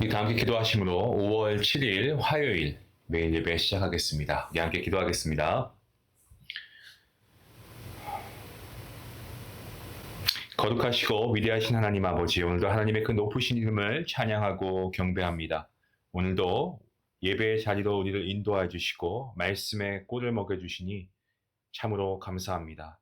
우리 다 함께 기도하심으로 5월 7일 화요일 매일 예배 시작하겠습니다. 우리 함께 기도하겠습니다. 거룩하시고 위대하신 하나님 아버지, 오늘도 하나님의 그 높으신 이름을 찬양하고 경배합니다. 오늘도 예배의 자리로 우리를 인도해 주시고 말씀의 꼴을 먹여 주시니 참으로 감사합니다.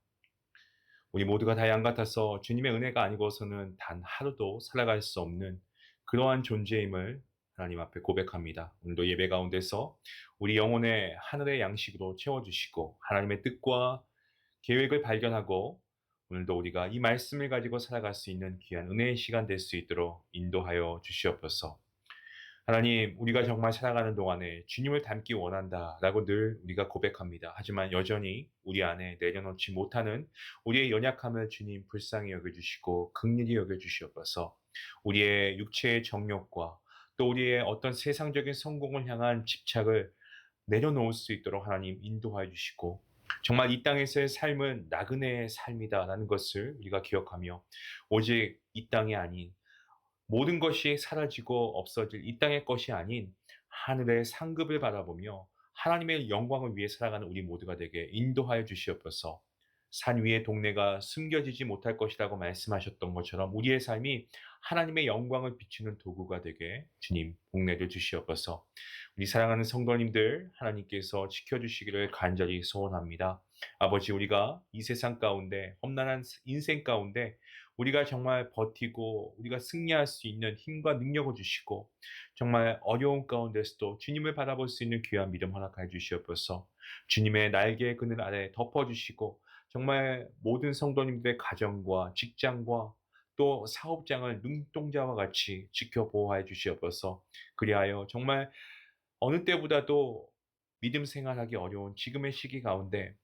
우리 모두가 다 양 같아서 주님의 은혜가 아니고서는 단 하루도 살아갈 수 없는 그러한 존재임을 하나님 앞에 고백합니다. 오늘도 예배 가운데서 우리 영혼의 하늘의 양식으로 채워주시고 하나님의 뜻과 계획을 발견하고 오늘도 우리가 이 말씀을 가지고 살아갈 수 있는 귀한 은혜의 시간 될 수 있도록 인도하여 주시옵소서. 하나님, 우리가 정말 살아가는 동안에 주님을 닮기 원한다라고 늘 우리가 고백합니다. 하지만 여전히 우리 안에 내려놓지 못하는 우리의 연약함을 주님 불쌍히 여겨주시고 긍휼히 여겨주시옵소서. 우리의 육체의 정욕과 또 우리의 어떤 세상적인 성공을 향한 집착을 내려놓을 수 있도록 하나님 인도하여 주시고 정말 이 땅에서의 삶은 나그네의 삶이다라는 것을 우리가 기억하며 오직 이 땅이 아닌 모든 것이 사라지고 없어질 이 땅의 것이 아닌 하늘의 상급을 바라보며 하나님의 영광을 위해 살아가는 우리 모두가 되게 인도하여 주시옵소서. 산 위의 동네가 숨겨지지 못할 것이라고 말씀하셨던 것처럼 우리의 삶이 하나님의 영광을 비추는 도구가 되게 주님 복내려 주시옵소서. 우리 사랑하는 성도님들 하나님께서 지켜주시기를 간절히 소원합니다. 아버지, 우리가 이 세상 가운데 험난한 인생 가운데 우리가 정말 버티고 우리가 승리할 수 있는 힘과 능력을 주시고 정말 어려운 가운데서도 주님을 바라볼 수 있는 귀한 믿음 허락하여 주시옵소서. 주님의 날개의 그늘 아래 덮어주시고 정말 모든 성도님들의 가정과 직장과 또 사업장을 눈동자와 같이 지켜 보호하여 주시옵소서. 그리하여 정말 어느 때보다도 믿음 생활하기 어려운 지금의 시기 가운데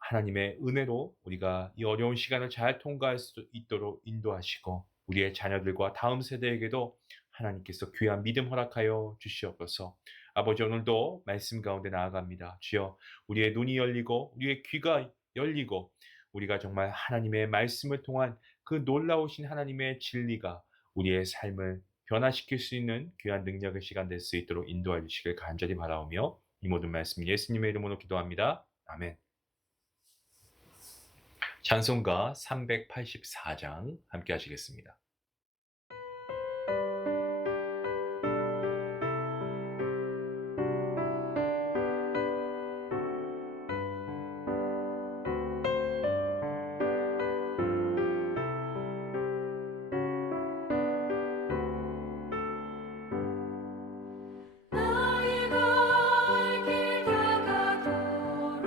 하나님의 은혜로 우리가 이 어려운 시간을 잘 통과할 수 있도록 인도하시고 우리의 자녀들과 다음 세대에게도 하나님께서 귀한 믿음 허락하여 주시옵소서. 아버지, 오늘도 말씀 가운데 나아갑니다. 주여, 우리의 눈이 열리고 우리의 귀가 열리고 우리가 정말 하나님의 말씀을 통한 그 놀라우신 하나님의 진리가 우리의 삶을 변화시킬 수 있는 귀한 능력의 시간 될 수 있도록 인도해 주시길 간절히 바라오며 이 모든 말씀 예수님의 이름으로 기도합니다. 아멘. 찬송가 384장 함께 하시겠습니다. 나의 갈 길 다가도록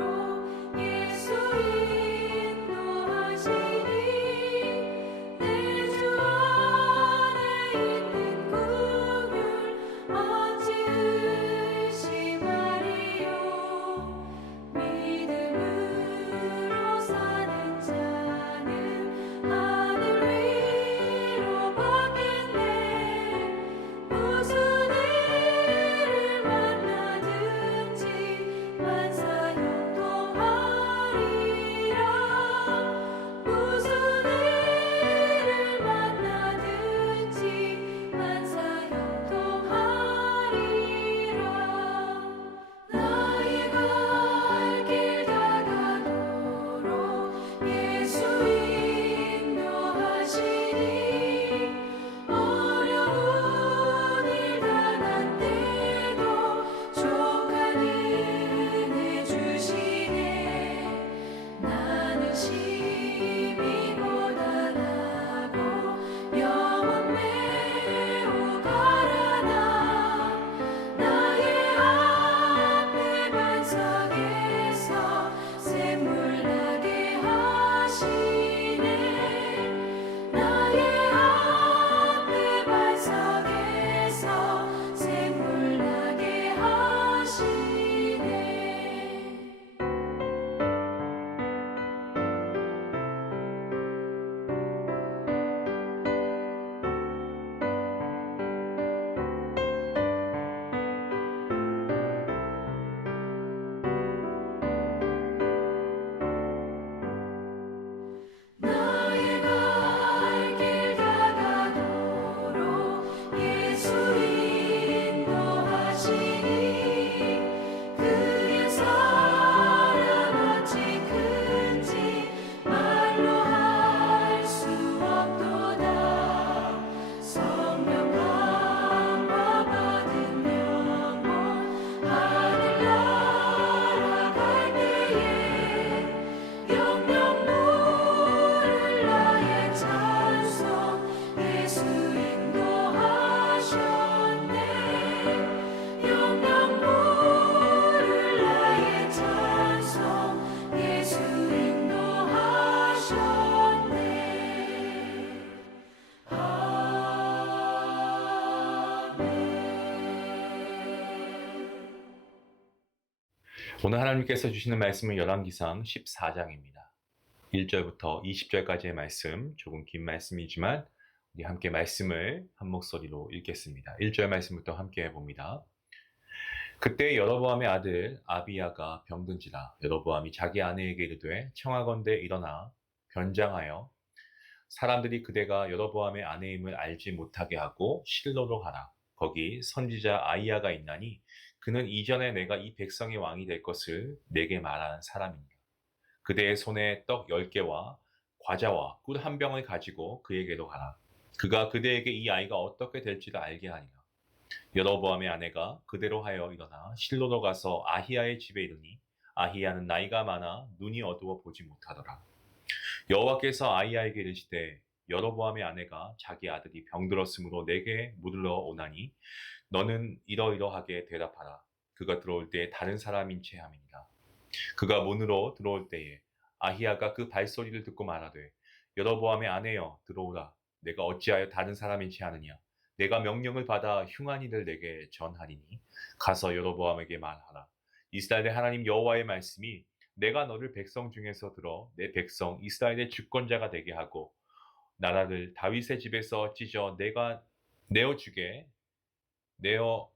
예수 인도하시니 내 주 오늘 하나님께서 주시는 말씀은 열왕기상 14장입니다. 1절부터 20절까지의 말씀, 조금 긴 말씀이지만 우리 함께 말씀을 한 목소리로 읽겠습니다. 1절 말씀부터 함께 해봅니다. 그때 여로보암의 아들 아비야가 병든지라. 여로보암이 자기 아내에게 이르되 청하건대 일어나 변장하여 사람들이 그대가 여로보암의 아내임을 알지 못하게 하고 실로로 가라. 거기 선지자 아이야가 있나니 그는 이전에 내가 이 백성의 왕이 될 것을 내게 말한 사람이니라. 그대의 손에 떡 10개와 과자와 꿀 한 병을 가지고 그에게로 가라. 그가 그대에게 이 아이가 어떻게 될지를 알게 하리라. 여로보암의 아내가 그대로 하여 일어나 실로로 가서 아히야의 집에 이르니 아히야는 나이가 많아 눈이 어두워 보지 못하더라. 여호와께서 아히야에게 이르시되 여로보암의 아내가 자기 아들이 병들었으므로 내게 물으러 오나니 너는 이러이러하게 대답하라. 그가 들어올 때에 다른 사람인 채 함이니라. 그가 문으로 들어올 때에 아히야가 그 발소리를 듣고 말하되 여로보암의 아내여 들어오라. 내가 어찌하여 다른 사람인 채 하느냐. 내가 명령을 받아 흉한 일을 내게 전하리니 가서 여로보암에게 말하라. 이스라엘의 하나님 여호와의 말씀이 내가 너를 백성 중에서 들어 내 백성 이스라엘의 주권자가 되게 하고 나라를 다윗의 집에서 찢어 내가 내어주게 내어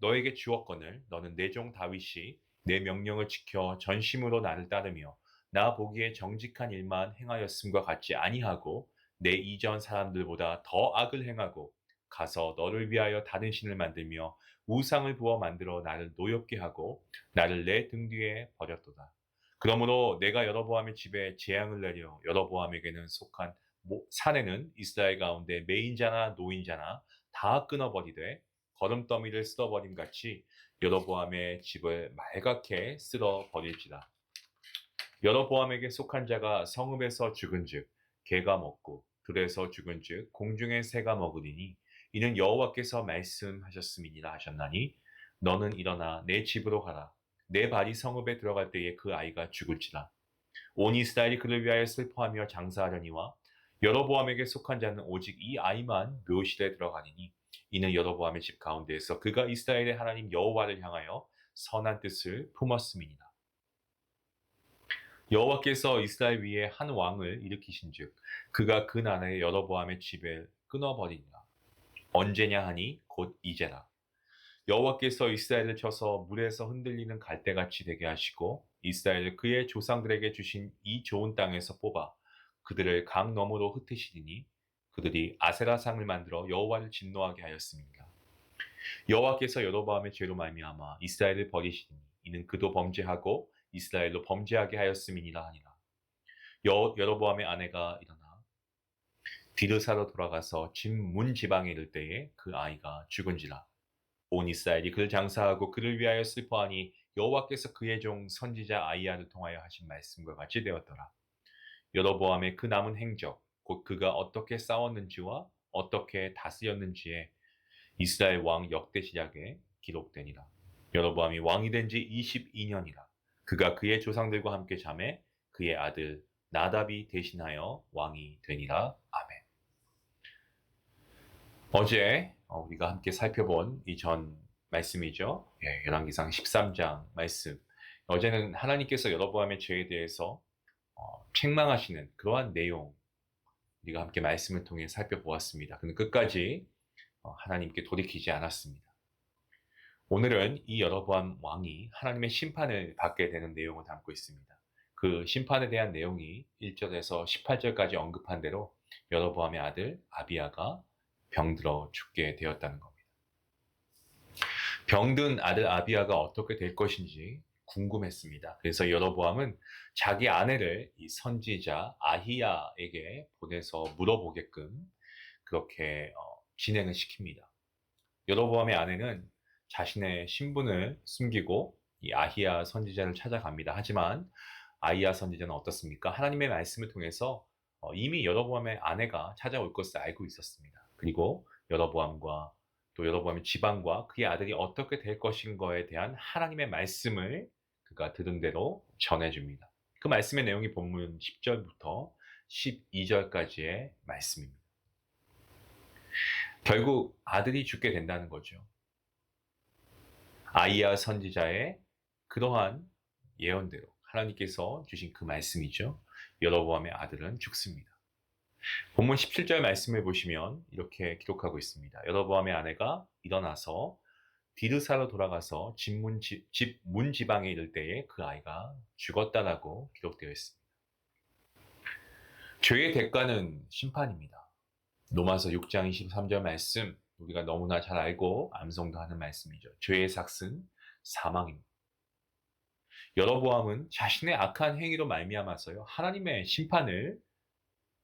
너에게 주었거늘 너는 내 종 다윗이 내 명령을 지켜 전심으로 나를 따르며 나 보기에 정직한 일만 행하였음과 같지 아니하고 내 이전 사람들보다 더 악을 행하고 가서 너를 위하여 다른 신을 만들며 우상을 부어 만들어 나를 노엽게 하고 나를 내 등 뒤에 버렸도다. 그러므로 내가 여로보암의 집에 재앙을 내려 여로보암에게는 속한 사내는 이스라엘 가운데 매인자나 노인자나 다 끊어버리되 거름더미를 쓸어버림 같이 여로보암의 집을 말갛게 쓸어버릴지라. 여로보암에게 속한 자가 성읍에서 죽은즉 개가 먹고 들에서 죽은즉 공중의 새가 먹으리니 이는 여호와께서 말씀하셨음이니라 하셨나니 너는 일어나 내 집으로 가라. 내 발이 성읍에 들어갈 때에 그 아이가 죽을지라. 온 이스라엘이 그를 위하여 슬퍼하며 장사하려니와 여로보암에게 속한 자는 오직 이 아이만 묘실에 들어가니니 이는 여로보암의 집 가운데에서 그가 이스라엘의 하나님 여호와를 향하여 선한 뜻을 품었음이니라. 여호와께서 이스라엘 위에 한 왕을 일으키신즉 그가 그 나라의 여로보암의 집을 끊어버리니라. 언제냐 하니 곧 이제라. 여호와께서 이스라엘을 쳐서 물에서 흔들리는 갈대같이 되게 하시고 이스라엘을 그의 조상들에게 주신 이 좋은 땅에서 뽑아 그들을 강 너머로 흩으시리니 그들이 아세라상을 만들어 여호와를 진노하게 하였습니다. 여호와께서 여로보암의 죄로 말미암아 이스라엘을 버리시니 이는 그도 범죄하고 이스라엘로 범죄하게 하였음이니라 하니라. 여로보암의 아내가 일어나 디르사로 돌아가서 진 지방에 이를 때에 그 아이가 죽은지라. 온 이스라엘이 그를 장사하고 그를 위하여 슬퍼하니 여호와께서 그의 종 선지자 아이야를 통하여 하신 말씀과 같이 되었더라. 여로보암의 그 남은 행적 곧 그가 어떻게 싸웠는지와 어떻게 다스렸는지에 이스라엘 왕 역대시작에 기록되니라. 여로보암이 왕이 된 지 22년이라. 그가 그의 조상들과 함께 잠에 그의 아들 나답이 대신하여 왕이 되니라. 아멘. 어제 우리가 함께 살펴본 이 전 말씀이죠. 열왕기상 13장 말씀. 어제는 하나님께서 여로보암의 죄에 대해서 책망하시는 그러한 내용 우리가 함께 말씀을 통해 살펴보았습니다. 그는 끝까지 하나님께 돌이키지 않았습니다. 오늘은 이 여로보암 왕이 하나님의 심판을 받게 되는 내용을 담고 있습니다. 그 심판에 대한 내용이 1절에서 18절까지 언급한 대로 여로보암의 아들 아비야가 병들어 죽게 되었다는 겁니다. 병든 아들 아비야가 어떻게 될 것인지 궁금했습니다. 그래서 여로보암은 자기 아내를 이 선지자 아히야에게 보내서 물어보게끔 그렇게 진행을 시킵니다. 여로보암의 아내는 자신의 신분을 숨기고 이 아히야 선지자를 찾아갑니다. 하지만 아히야 선지자는 어떻습니까? 하나님의 말씀을 통해서 이미 여로보암의 아내가 찾아올 것을 알고 있었습니다. 그리고 여로보암과 또 여로보암의 집안과 그의 아들이 어떻게 될 것인가에 대한 하나님의 말씀을 그가 들은 대로 전해줍니다. 그 말씀의 내용이 본문 10절부터 12절까지의 말씀입니다. 결국 아들이 죽게 된다는 거죠. 아히야 선지자의 그러한 예언대로 하나님께서 주신 그 말씀이죠. 여로보암의 아들은 죽습니다. 본문 17절 말씀을 보시면 이렇게 기록하고 있습니다. 여로보암의 아내가 일어나서 디르사로 돌아가서 집 문지방에 이를 때에 그 아이가 죽었다라고 기록되어 있습니다. 죄의 대가는 심판입니다. 로마서 6장 23절 말씀, 우리가 너무나 잘 알고 암송도 하는 말씀이죠. 죄의 삭은 사망입니다. 여로보암은 자신의 악한 행위로 말미암아서요, 하나님의 심판을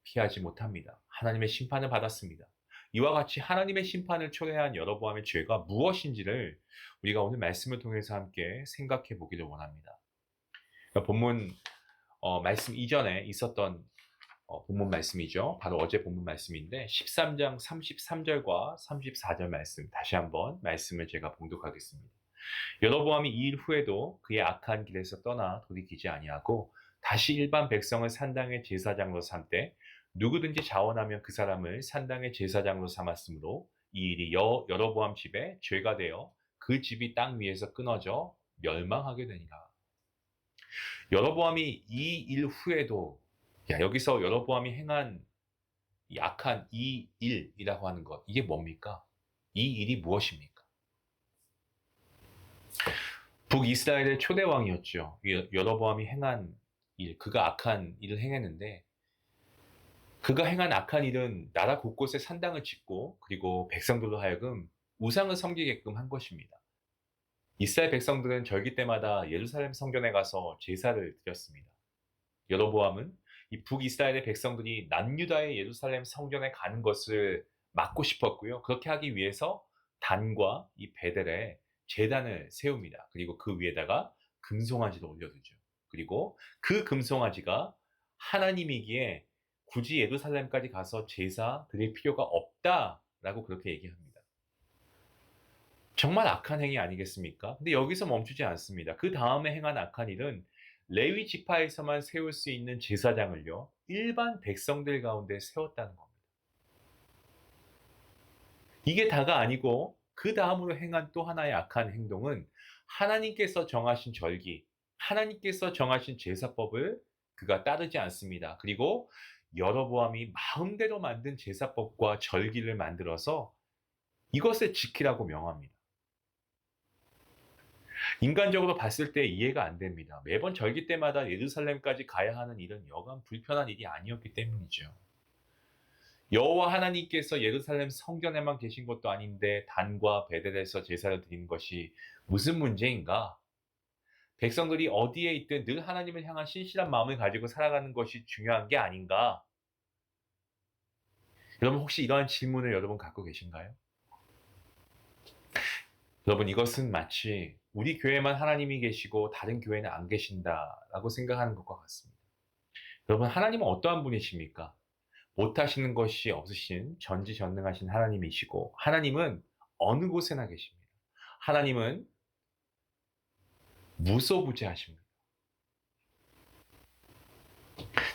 피하지 못합니다. 하나님의 심판을 받았습니다. 이와 같이 하나님의 심판을 초래한 여로보암의 죄가 무엇인지를 우리가 오늘 말씀을 통해서 함께 생각해 보기를 원합니다. 본문 말씀 이전에 있었던 본문 말씀이죠. 바로 어제 본문 말씀인데 13장 33절과 34절 말씀, 다시 한번 말씀을 제가 봉독하겠습니다. 여로보암이 이 일 후에도 그의 악한 길에서 떠나 돌이키지 아니하고 다시 일반 백성을 산당의 제사장으로 삼되 누구든지 자원하면 그 사람을 산당의 제사장으로 삼았으므로 이 일이 여로보암 집에 죄가 되어 그 집이 땅 위에서 끊어져 멸망하게 되니라. 여로보암이 이 일 후에도, 여기서 여로보암이 행한 이 악한 이 일이라고 하는 것, 이게 뭡니까? 이 일이 무엇입니까? 북이스라엘의 초대 왕이었죠. 여로보암이 행한 일, 그가 악한 일을 행했는데, 그가 행한 악한 일은 나라 곳곳에 산당을 짓고 그리고 백성들로 하여금 우상을 섬기게끔 한 것입니다. 이스라엘 백성들은 절기 때마다 예루살렘 성전에 가서 제사를 드렸습니다. 여로보암은 이 북이스라엘의 백성들이 남유다의 예루살렘 성전에 가는 것을 막고 싶었고요. 그렇게 하기 위해서 단과 이 베델에 제단을 세웁니다. 그리고 그 위에다가 금송아지를 올려두죠. 그리고 그 금송아지가 하나님이기에 굳이 예루살렘까지 가서 제사 드릴 필요가 없다라고 그렇게 얘기합니다. 정말 악한 행위 아니겠습니까? 근데 여기서 멈추지 않습니다. 그 다음에 행한 악한 일은 레위 지파에서만 세울 수 있는 제사장을요, 일반 백성들 가운데 세웠다는 겁니다. 이게 다가 아니고 그 다음으로 행한 또 하나의 악한 행동은 하나님께서 정하신 절기, 하나님께서 정하신 제사법을 그가 따르지 않습니다. 그리고 여로보암이 마음대로 만든 제사법과 절기를 만들어서 이것을 지키라고 명합니다. 인간적으로 봤을 때 이해가 안 됩니다. 매번 절기 때마다 예루살렘까지 가야 하는 일은 여간 불편한 일이 아니었기 때문이죠. 여호와 하나님께서 예루살렘 성전에만 계신 것도 아닌데 단과 베델에서 제사를 드리는 것이 무슨 문제인가? 백성들이 어디에 있든 늘 하나님을 향한 신실한 마음을 가지고 살아가는 것이 중요한 게 아닌가? 여러분 혹시 이러한 질문을 여러분 갖고 계신가요? 여러분 이것은 마치 우리 교회만 하나님이 계시고 다른 교회는 안 계신다라고 생각하는 것과 같습니다. 여러분 하나님은 어떠한 분이십니까? 못하시는 것이 없으신 전지전능하신 하나님이시고 하나님은 어느 곳에나 계십니다. 하나님은 무소부재하십니다.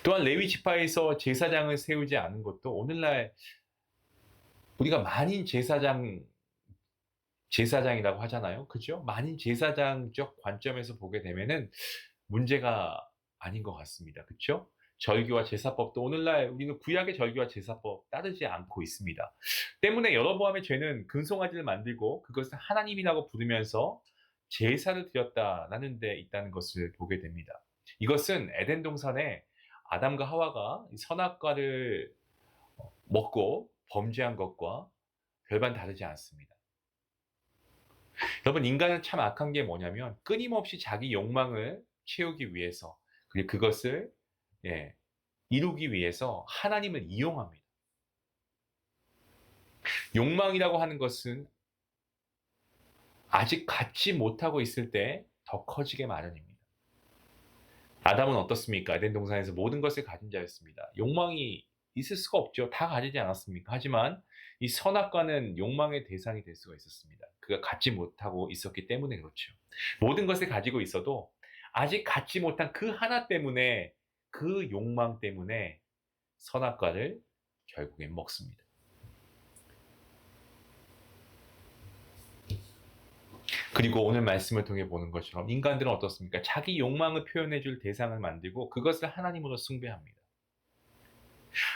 또한 레위 지파에서 제사장을 세우지 않은 것도 오늘날 우리가 만인 제사장이라고 하잖아요. 그죠? 만인 제사장적 관점에서 보게 되면은 문제가 아닌 것 같습니다. 그렇죠? 절기와 제사법도 오늘날 우리는 구약의 절기와 제사법 따르지 않고 있습니다. 때문에 여로보암의 죄는 금송아지를 만들고 그것을 하나님이라고 부르면서 제사를 드렸다라는 데 있다는 것을 보게 됩니다. 이것은 에덴 동산에 아담과 하와가 선악과를 먹고 범죄한 것과 별반 다르지 않습니다. 여러분 인간은 참 악한 게 뭐냐면 끊임없이 자기 욕망을 채우기 위해서 그리고 그것을 이루기 위해서 하나님을 이용합니다. 욕망이라고 하는 것은 아직 갖지 못하고 있을 때 더 커지게 마련입니다. 아담은 어떻습니까? 에덴 동산에서 모든 것을 가진 자였습니다. 욕망이 있을 수가 없죠. 다 가지지 않았습니까? 하지만 이 선악과는 욕망의 대상이 될 수가 있었습니다. 그가 갖지 못하고 있었기 때문에 그렇죠. 모든 것을 가지고 있어도 아직 갖지 못한 그 하나 때문에 그 욕망 때문에 선악과를 결국엔 먹습니다. 그리고 오늘 말씀을 통해 보는 것처럼 인간들은 어떻습니까? 자기 욕망을 표현해 줄 대상을 만들고 그것을 하나님으로 숭배합니다.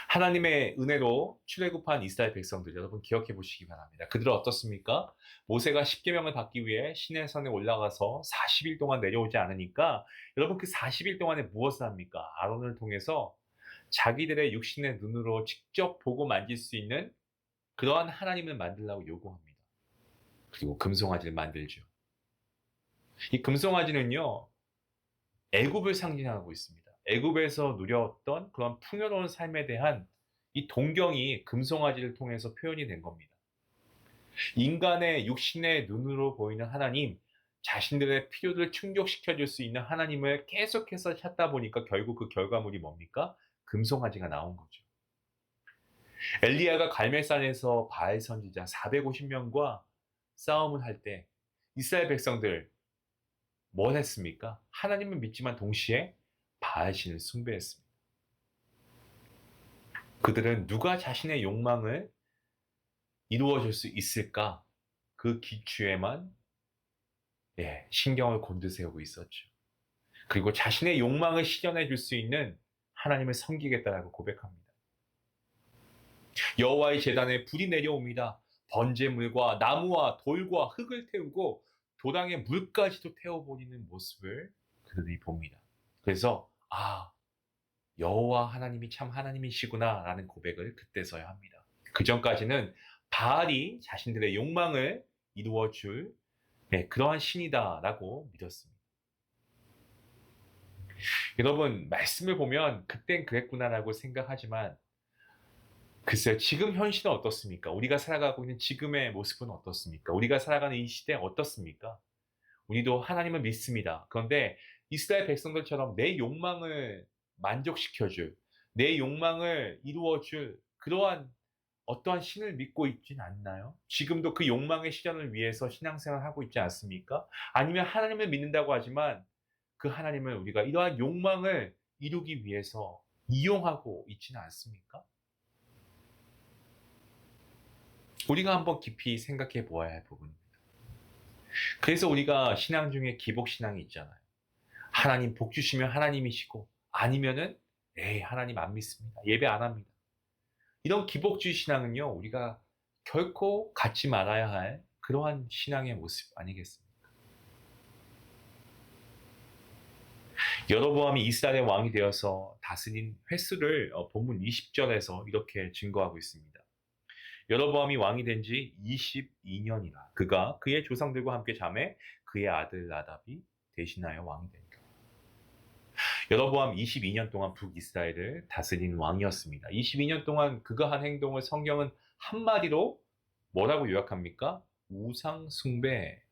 하나님의 은혜로 출애굽한 이스라엘 백성들 여러분 기억해 보시기 바랍니다. 그들은 어떻습니까? 모세가 십계명을 받기 위해 시내산에 올라가서 40일 동안 내려오지 않으니까 여러분 그 40일 동안에 무엇을 합니까? 아론을 통해서 자기들의 육신의 눈으로 직접 보고 만질 수 있는 그러한 하나님을 만들라고 요구합니다. 그리고 금송아지를 만들죠. 이 금송아지는요, 애굽을 상징하고 있습니다. 애굽에서 누렸던 그런 풍요로운 삶에 대한 이 동경이 금송아지를 통해서 표현이 된 겁니다. 인간의 육신의 눈으로 보이는 하나님, 자신들의 필요를 충족시켜 줄 수 있는 하나님을 계속해서 찾다 보니까 결국 그 결과물이 뭡니까? 금송아지가 나온 거죠. 엘리야가 갈멜산에서 바알 선지자 450명과 싸움을 할 때 이스라엘 백성들 뭘 했습니까? 하나님을 믿지만 동시에 바알신을 숭배했습니다. 그들은 누가 자신의 욕망을 이루어 줄 수 있을까? 그 기추에만 신경을 곤두세우고 있었죠. 그리고 자신의 욕망을 실현해 줄 수 있는 하나님을 섬기겠다라고 고백합니다. 여호와의 제단에 불이 내려옵니다. 번제물과 나무와 돌과 흙을 태우고 도당에 물까지도 태워버리는 모습을 그들이 봅니다. 그래서 여호와 하나님이 참 하나님이시구나라는 고백을 그때서야 합니다. 그 전까지는 바알이 자신들의 욕망을 이루어줄 그러한 신이다라고 믿었습니다. 여러분 말씀을 보면 그땐 그랬구나라고 생각하지만 글쎄요, 지금 현실은 어떻습니까? 우리가 살아가고 있는 지금의 모습은 어떻습니까? 우리가 살아가는 이 시대 어떻습니까? 우리도 하나님을 믿습니다. 그런데 이스라엘 백성들처럼 내 욕망을 만족시켜줄, 내 욕망을 이루어줄 그러한 어떠한 신을 믿고 있진 않나요? 지금도 그 욕망의 실현을 위해서 신앙생활을 하고 있지 않습니까? 아니면 하나님을 믿는다고 하지만 그 하나님을 우리가 이러한 욕망을 이루기 위해서 이용하고 있지는 않습니까? 우리가 한번 깊이 생각해 보아야 할 부분입니다. 그래서 우리가 신앙 중에 기복신앙이 있잖아요. 하나님 복 주시면 하나님이시고 아니면은 하나님 안 믿습니다. 예배 안 합니다. 이런 기복주의 신앙은요. 우리가 결코 갖지 말아야 할 그러한 신앙의 모습 아니겠습니까? 여로보암이 이스라엘의 왕이 되어서 다스린 횟수를 본문 20절에서 이렇게 증거하고 있습니다. 여로보암이 왕이 된 지 22년이라 그가 그의 조상들과 함께 잠에 그의 아들 나답이 대신하여 왕이 된 것. 여로보암 22년 동안 북이스라엘을 다스린 왕이었습니다. 22년 동안 그가 한 행동을 성경은 한마디로 뭐라고 요약합니까? 우상 숭배.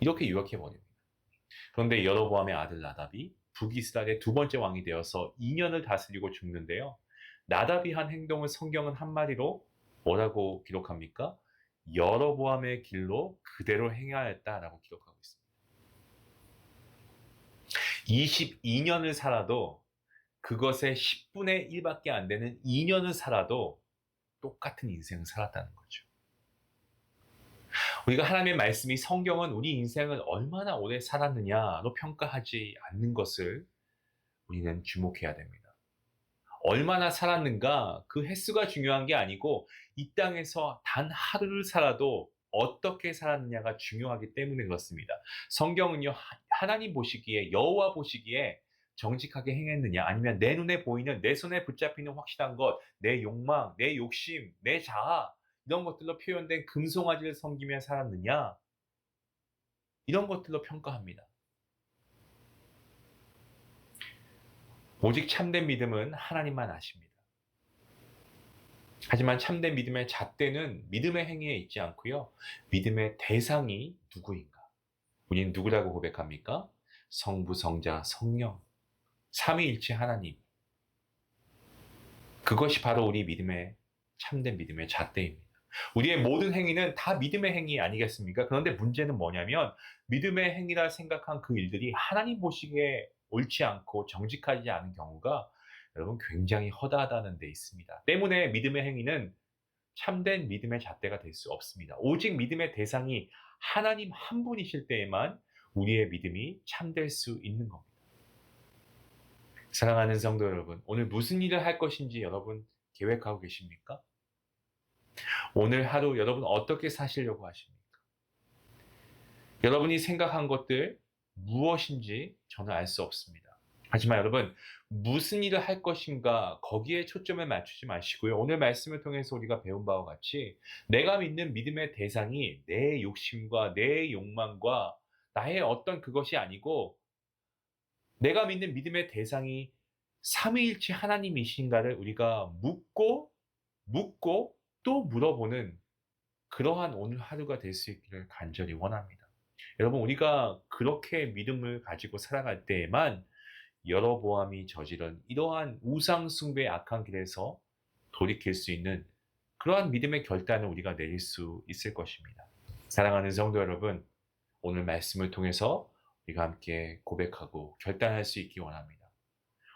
이렇게 요약해 버립니다. 그런데 여로보암의 아들 나답이 북이스라엘의 두 번째 왕이 되어서 2년을 다스리고 죽는데요. 나답이 한 행동을 성경은 한마디로 뭐라고 기록합니까? 여로보암의 길로 그대로 행하였다라고 기록하고 있습니다. 22년을 살아도 그것의 10분의 1밖에 안 되는 2년을 살아도 똑같은 인생을 살았다는 거죠. 우리가 하나님의 말씀이 성경은 우리 인생을 얼마나 오래 살았느냐로 평가하지 않는 것을 우리는 주목해야 됩니다. 얼마나 살았는가 그 횟수가 중요한 게 아니고 이 땅에서 단 하루를 살아도 어떻게 살았느냐가 중요하기 때문에 그렇습니다. 성경은요 하나님 보시기에 여호와 보시기에 정직하게 행했느냐 아니면 내 눈에 보이는 내 손에 붙잡히는 확실한 것, 내 욕망, 내 욕심, 내 자아 이런 것들로 표현된 금송아지를 섬기며 살았느냐 이런 것들로 평가합니다. 오직 참된 믿음은 하나님만 아십니다. 하지만 참된 믿음의 잣대는 믿음의 행위에 있지 않고요. 믿음의 대상이 누구인가? 우리는 누구라고 고백합니까? 성부, 성자, 성령, 삼위일체 하나님. 그것이 바로 우리 믿음의 참된 믿음의 잣대입니다. 우리의 모든 행위는 다 믿음의 행위 아니겠습니까? 그런데 문제는 뭐냐면 믿음의 행위라 생각한 그 일들이 하나님 보시기에 옳지 않고 정직하지 않은 경우가 여러분 굉장히 허다하다는 데 있습니다. 때문에 믿음의 행위는 참된 믿음의 잣대가 될 수 없습니다. 오직 믿음의 대상이 하나님 한 분이실 때에만 우리의 믿음이 참될 수 있는 겁니다. 사랑하는 성도 여러분, 오늘 무슨 일을 할 것인지 여러분 계획하고 계십니까? 오늘 하루 여러분 어떻게 사시려고 하십니까? 여러분이 생각한 것들 무엇인지 저는 알 수 없습니다. 하지만 여러분, 무슨 일을 할 것인가 거기에 초점을 맞추지 마시고요. 오늘 말씀을 통해서 우리가 배운 바와 같이 내가 믿는 믿음의 대상이 내 욕심과 내 욕망과 나의 어떤 그것이 아니고 내가 믿는 믿음의 대상이 삼위일체 하나님이신가를 우리가 묻고 또 물어보는 그러한 오늘 하루가 될 수 있기를 간절히 원합니다. 여러분, 우리가 그렇게 믿음을 가지고 살아갈 때에만 여로보암이 저지른 이러한 우상 숭배의 악한 길에서 돌이킬 수 있는 그러한 믿음의 결단을 우리가 내릴 수 있을 것입니다. 사랑하는 성도 여러분, 오늘 말씀을 통해서 우리가 함께 고백하고 결단할 수 있기 원합니다.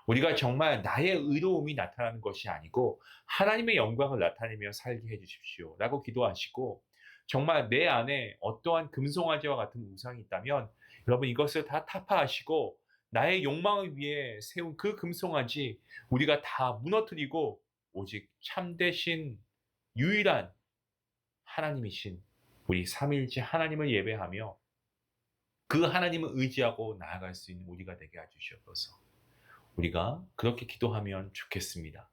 우리가 정말 나의 의로움이 나타나는 것이 아니고 하나님의 영광을 나타내며 살게 해주십시오 라고 기도하시고, 정말 내 안에 어떠한 금송아지와 같은 우상이 있다면 여러분 이것을 다 타파하시고 나의 욕망을 위해 세운 그 금송아지 우리가 다 무너뜨리고 오직 참되신 유일한 하나님이신 우리 삼위일체 하나님을 예배하며 그 하나님을 의지하고 나아갈 수 있는 우리가 되게 해주시옵소서. 우리가 그렇게 기도하면 좋겠습니다.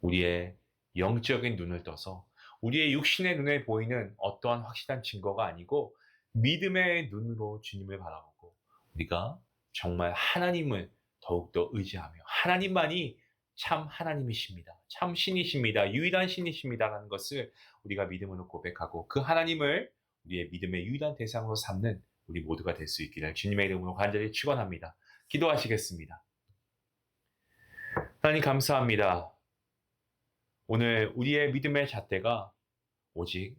우리의 영적인 눈을 떠서 우리의 육신의 눈에 보이는 어떠한 확실한 증거가 아니고 믿음의 눈으로 주님을 바라보고 우리가 정말 하나님을 더욱더 의지하며 하나님만이 참 하나님이십니다. 참 신이십니다. 유일한 신이십니다라는 것을 우리가 믿음으로 고백하고 그 하나님을 우리의 믿음의 유일한 대상으로 삼는 우리 모두가 될 수 있기를 주님의 이름으로 간절히 축원합니다. 기도하시겠습니다. 하나님 감사합니다. 오늘 우리의 믿음의 잣대가 오직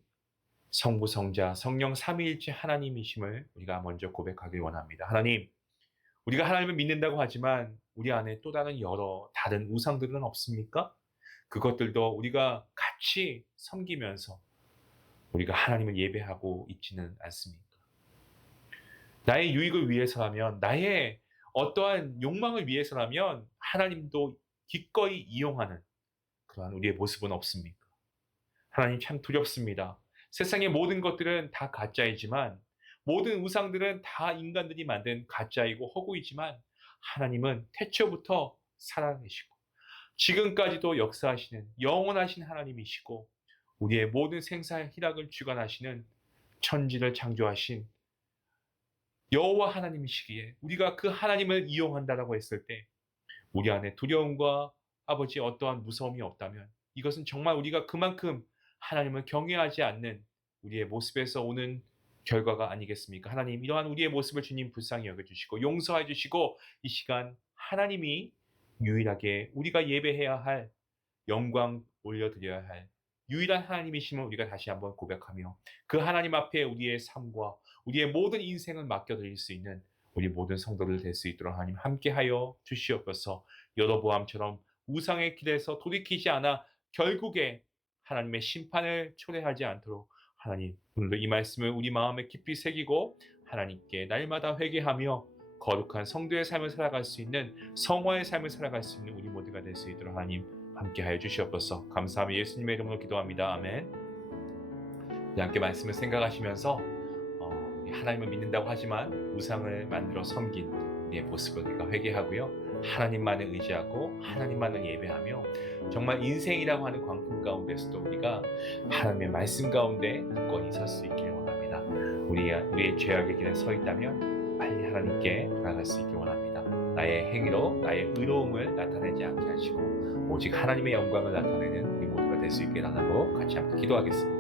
성부, 성자, 성령 삼위일체 하나님이심을 우리가 먼저 고백하길 원합니다. 하나님, 우리가 하나님을 믿는다고 하지만 우리 안에 또 다른 여러 다른 우상들은 없습니까? 그것들도 우리가 같이 섬기면서 우리가 하나님을 예배하고 있지는 않습니까? 나의 유익을 위해서라면, 나의 어떠한 욕망을 위해서라면 하나님도 기꺼이 이용하는 그러한 우리의 모습은 없습니까? 하나님 참 두렵습니다. 세상의 모든 것들은 다 가짜이지만, 모든 우상들은 다 인간들이 만든 가짜이고 허구이지만 하나님은 태초부터 살아계시고 지금까지도 역사하시는 영원하신 하나님이시고 우리의 모든 생사의 희락을 주관하시는 천지를 창조하신 여호와 하나님이시기에 우리가 그 하나님을 이용한다라고 했을 때 우리 안에 두려움과 아버지 어떠한 무서움이 없다면 이것은 정말 우리가 그만큼 하나님을 경외하지 않는 우리의 모습에서 오는 결과가 아니겠습니까? 하나님, 이러한 우리의 모습을 주님 불쌍히 여겨주시고 용서해 주시고 이 시간 하나님이 유일하게 우리가 예배해야 할, 영광 올려드려야 할 유일한 하나님이심을 우리가 다시 한번 고백하며 그 하나님 앞에 우리의 삶과 우리의 모든 인생을 맡겨드릴 수 있는 우리 모든 성도들 될 수 있도록 하나님 함께하여 주시옵소서. 여로보암처럼 우상의 길에서 돌이키지 않아 결국에 하나님의 심판을 초래하지 않도록 하나님, 오늘도 이 말씀을 우리 마음에 깊이 새기고 하나님께 날마다 회개하며 거룩한 성도의 삶을 살아갈 수 있는 성화의 삶을 살아갈 수 있는 우리 모두가 될 수 있도록 하나님 함께하여 주시옵소서. 감사하며 예수님의 이름으로 기도합니다. 아멘. 함께 말씀을 생각하시면서 하나님을 믿는다고 하지만 우상을 만들어 섬긴 우리의 모습을 우리가 회개하고요. 하나님만을 의지하고 하나님만을 예배하며 정말 인생이라고 하는 광풍 가운데서도 우리가 하나님의 말씀 가운데 굳건히 설 수 있기를 원합니다. 우리의 죄악의 길에 서 있다면 빨리 하나님께 돌아갈 수 있기를 원합니다. 나의 행위로 나의 의로움을 나타내지 않게 하시고 오직 하나님의 영광을 나타내는 우리 모두가 될 수 있게 달라고 같이 함께 기도하겠습니다.